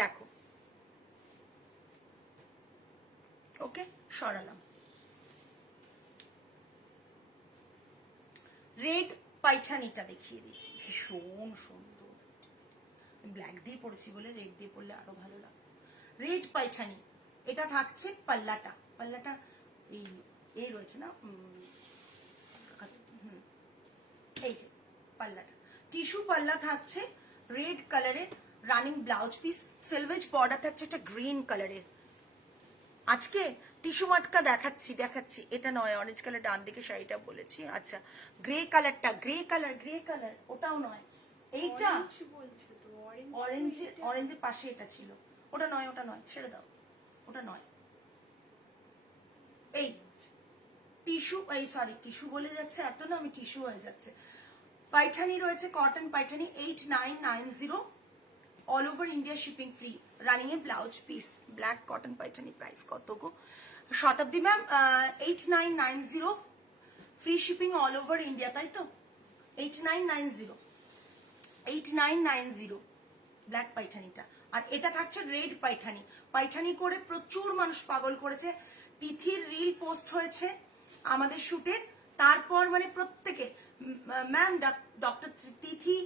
দেখো। ওকে, সরালাম। রেড পাইঠানিটা দেখিয়ে দিচ্ছি, ভীষণ সুন্দর। ব্ল্যাক দিয়ে পড়েছি বলে রেড দিয়ে পড়লে আরো ভালো লাগে। রেড পাইঠানি, এটা থাকছে পাল্লাটা, পাল্লাটা এই রয়েছে না, এই যে পাল্লাটা, টিস্যু পাল্লা থাকছে রেড কালারের, রানিং ব্লাউজ পিস, সেলভেজ বর্ডার থাকছে একটা গ্রিন কালারের। আজকে টিস্যু মাটকা দেখাচ্ছি, এটা নয়, অরেঞ্জ কালার ডান দিকে শাড়িটা বলেছি। আচ্ছা গ্রে কালারটা, গ্রে কালার ওটাও নয়, এইটা অরেঞ্জের পাশে এটা ছিল, ওটা নয়, ছেড়ে দাও, ওটা নয়। এই টিস্যু, এই সরি টিস্যু বলে যাচ্ছে, এত না আমি টিস্যু হয়ে যাচ্ছে। পাইঠানি রয়েছে, cotton Paithani 8990, all over India shipping free, running এ blouse piece, black cotton Paithani. Price কত গো Shatabdi ma'am? 8990, free shipping all over India, তাই তো? 8990, ব্ল্যাক পাইঠানিটা। আর এটা থাকছে রেড পাইঠানি। পাইঠানি করে প্রচুর মানুষ পাগল করেছে। তিথির রিল পোস্ট হয়েছে আমাদের শুটের, তারপর মানে প্রত্যেকে ম্যাম ডক্টর তিথি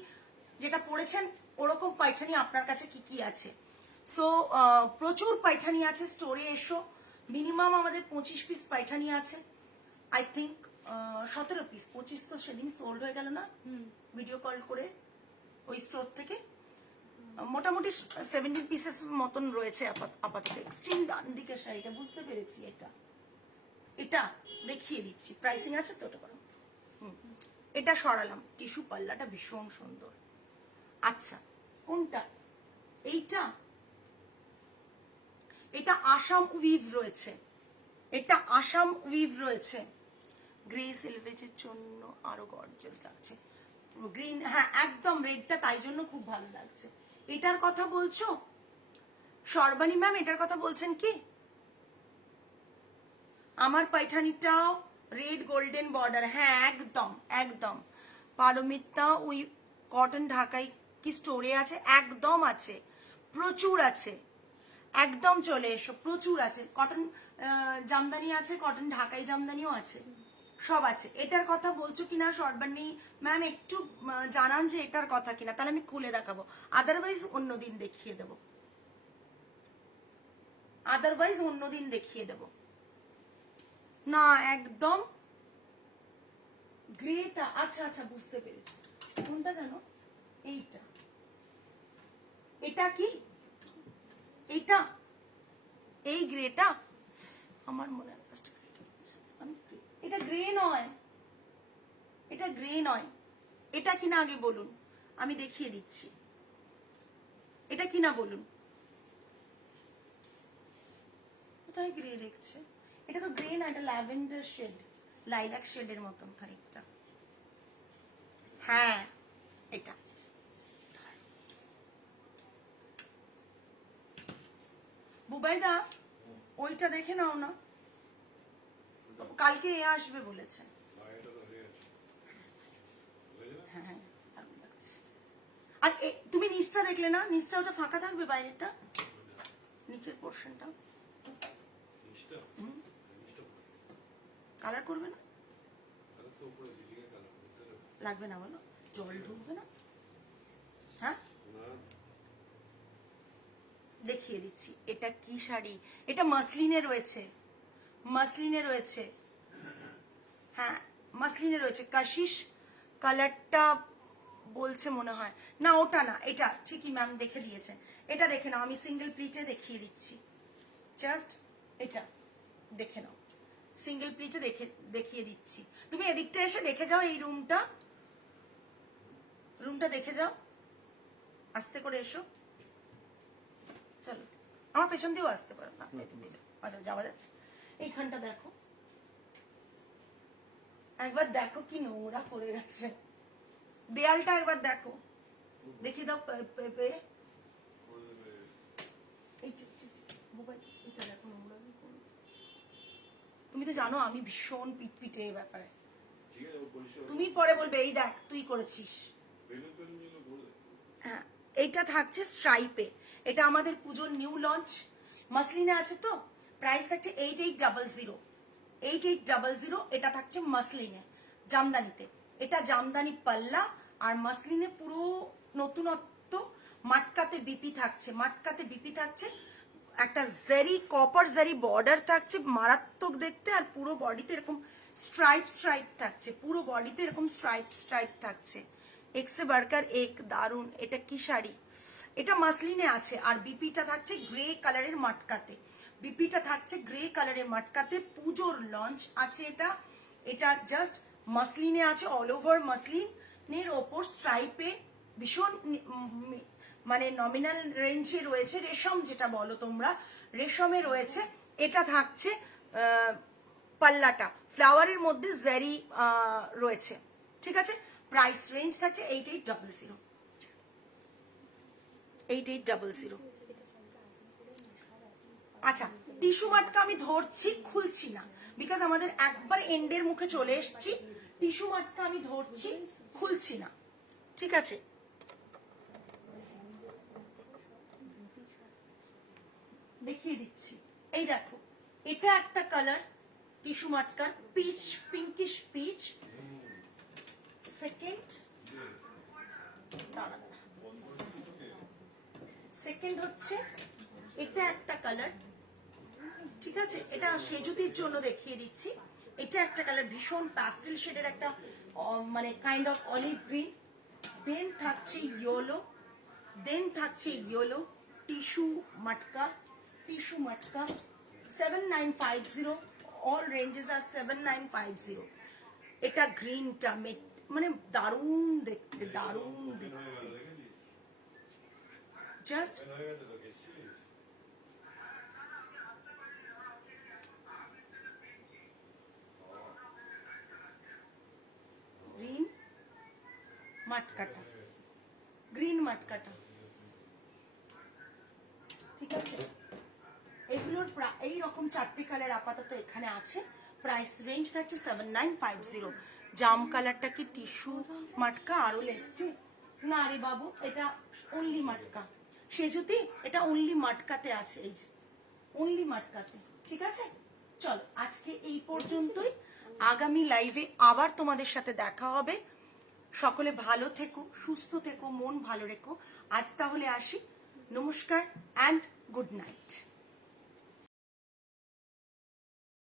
যেটা পড়েছেন ওরকম পাইঠানি আপনার কাছে কি কি আছে। সো প্রচুর পাইঠানি আছে, স্টোরে এসো। মিনিমাম আমাদের 25 পিস পাইঠানি আছে, আই থিঙ্ক 17 পিস, 25 তো সেদিন সোল্ড হয়ে গেল না ভিডিও কল করে ওই স্টোর থেকে। মোটামুটি 17 পিসেস মতন রয়েছে আপাতত। এক্সট্রিম ডান দিকের শাড়িটা বুঝতে পেরেছি, এটা দেখিয়ে দিচ্ছি, প্রাইসিং আছে তো ওটা করো। এটা সরালাম, টিস্যু পাল্লাটা ভীষণ সুন্দর। আচ্ছা কোনটা? এইটা, এটা আসাম উইভ রয়েছে, এটা আসাম উইভ রয়েছে। গ্রে সিলভেজের জন্য আরো গর্জিয়াস লাগছে। গ্রিন, হ্যাঁ একদম রেডটা তাই জন্য খুব ভালো লাগছে। এটার কথা বলছো সর্বাণী ম্যাম? এটার কথা বলছেন কি? আমার পাইঠানিটাও রেড গোল্ডেন বর্ডার, হ্যাঁ একদম একদম। পারমিতা ওই কটন ঢাকাই কি স্টোরে আছে? একদম আছে, প্রচুর আছে, একদম চলে এসো, প্রচুর আছে। কটন জামদানি আছে, কটন ঢাকাই জামদানিও আছে, সব আছে। এটার কথা বলছো কিনা সর্বাণী ম্যাম একটু জানান যে এটার কথা কিনা, তাহলে আমি খুলে দেখাবো। আদারওয়াইজ অন্যদিন দেখিয়ে দেবো, আদারওয়াইজ অন্যদিন দেখিয়ে দেবো। না একদম গ্রেটা, আচ্ছা আচ্ছা বুঝতে পেরেছি। কোনটা জানো? এইটা, এটা কি এটা? এই গ্রেটা আমার মনে হয় এটা গ্রে নয়, এটা গ্রে নয়। এটা কিনা আগে বলুন, আমি দেখিয়ে দিচ্ছি। এটা কিনা বলুন। কোথায় গ্রে দেখছে? এটা তো গ্রে না, এটা ল্যাভেন্ডার শেড, লাইলাক শেডের মতন খানিকটা। হ্যাঁ এটা বুবাইদা, ওইটা দেখে নাও না, কালকে এ আসবে বলেছে। হ্যাঁ হ্যাঁ ভালো লাগছে। আর তুমি নিচটা দেখলে না? নিচটা ওটা ফাঁকা থাকবে, বাইরেটা, নিচের পোর্শনটা কালার করবে না? লাগবে না বলো, জল ঢুকবে না? হ্যাঁ দেখিয়ে দিচ্ছি। এটা কি শাড়ি? এটা মাসলিনে রয়েছে, মাসলিনে রয়েছে, হ্যাঁ মাসলিনে রয়েছে। কাশিস কালারটা বলছে মনে হয়, না ওটা না, এটা ঠিকই ম্যাম দেখে দিয়েছে। এটা দেখে নাও, আমি সিঙ্গেল প্লিটে দেখিয়ে দিচ্ছি, জাস্ট এটা দেখে নাও, সিঙ্গেল প্লিটে দেখিয়ে দিচ্ছি। তুমি এদিকটা এসে দেখে যাও, এই রুমটা দেখে যাও, আস্তে করে এসো। চলো, আমার পেছন দিয়েও আসতে পারো না, যাওয়া যাচ্ছে। এইখানটা দেখো, একবার দেখো কি নোংরা করে গেছে। দেয়ালটা একবার দেখো, দেখিয়ে দাও। তুমি তো জানো আমি ভীষণ পিটপিটে এই ব্যাপারে। তুমি পরে বলবে এই দেখ তুই করেছিস। হ্যাঁ এইটা থাকছে স্ট্রাইপে, এটা আমাদের পুজোর নিউ লঞ্চ, মাসলিনে আছে তো। প্রাইস থাকছে 8800, 8800। এটা থাকছে মাসলিনে, জামদানিতে। এটা জামদানি পাল্লা আর মাসলিনে পুরো নতুনত্ব। মাটকাতে বিপি থাকছে, মাটকাতে বিপি থাকছে, একটা জারি কপার জারি বর্ডার থাকছে, মারাত্মক দেখতে। আর পুরো বডিতে এরকম স্ট্রাইপ স্ট্রাইপ থাকছে, পুরো বডিতে এরকম স্ট্রাইপ স্ট্রাইপ থাকছে। এক্সে বার্কার এক, দারুন। এটা কি শাড়ি? এটা মাসলিনে আছে, আর বিপিটা থাকছে গ্রে কালারের মাটকাতে, বিপিটা থাকছে গ্রে কালারের মাটকাতে। পুজোর লঞ্চ আছে এটা। এটা জাস্ট মাসলিনে আছে, অল ওভার মাসলিনের ওপর স্ট্রাইপে, ভীষণ মানে নমিনাল রেঞ্জে রয়েছে। রেশম যেটা বলো তোমরা, রেশমে রয়েছে। এটা থাকছে পাল্লাটা ফ্লাওয়ারের মধ্যে জারি রয়েছে, ঠিক আছে। প্রাইস রেঞ্জ থাকছে 8800, 8800। আচ্ছা টিস্যু মাটকা আমি ধরছি, খুলছি না, বিকজ আমাদের একবার এন্ডের মুখে চলে এসছি। টিস্যু মাটকা আমি ধরছি, খুলছি না, ঠিক আছে। এই দেখো, এটা একটা কালার টিস্যু মাটকার, peach, pinkish peach. Second, second হচ্ছে এটা একটা কালার, ঠিক আছে, এটা সেজুতির জন্য দেখিয়ে দিচ্ছি। এটা একটা কালার ভীষণ প্যাস্টেল শেডের একটা মানে কাইন্ড অফ অলিভ গ্রিন। দেন থাকছে ইয়েলো, দেন থাকছে ইয়েলো টিস্যু মাটকা, টিস্যু মাটকা 7950, অল রেঞ্জেস আর 7950। এটা গ্রিনটা মানে দারুণ দেখতে, দারুণ দেখতে, জাস্ট গ্রিন মাটকাটা, গ্রিন মাটকাটা, ঠিক আছে। এগুলোর এইরকম 4টে কালার আপাতত এখানে আছে। প্রাইস রেঞ্জ থাকছে 7950। জাম কালারটা কি টিস্যু মাটকা আরো লেগছে না রে বাবু, এটা অনলি মাটকা। সেজুতি এটা অনলি মাটকাতে আছে, এই যে অনলি মাটকাতে, ঠিক আছে। চলো আজকে এই পর্যন্তই, আগামী লাইভে আবার তোমাদের সাথে দেখা হবে। সকলে ভালো থেকো, সুস্থ থেকো, মন ভালো রেখো। আজ তাহলে আসি, নমস্কার অ্যান্ড গুড নাইট।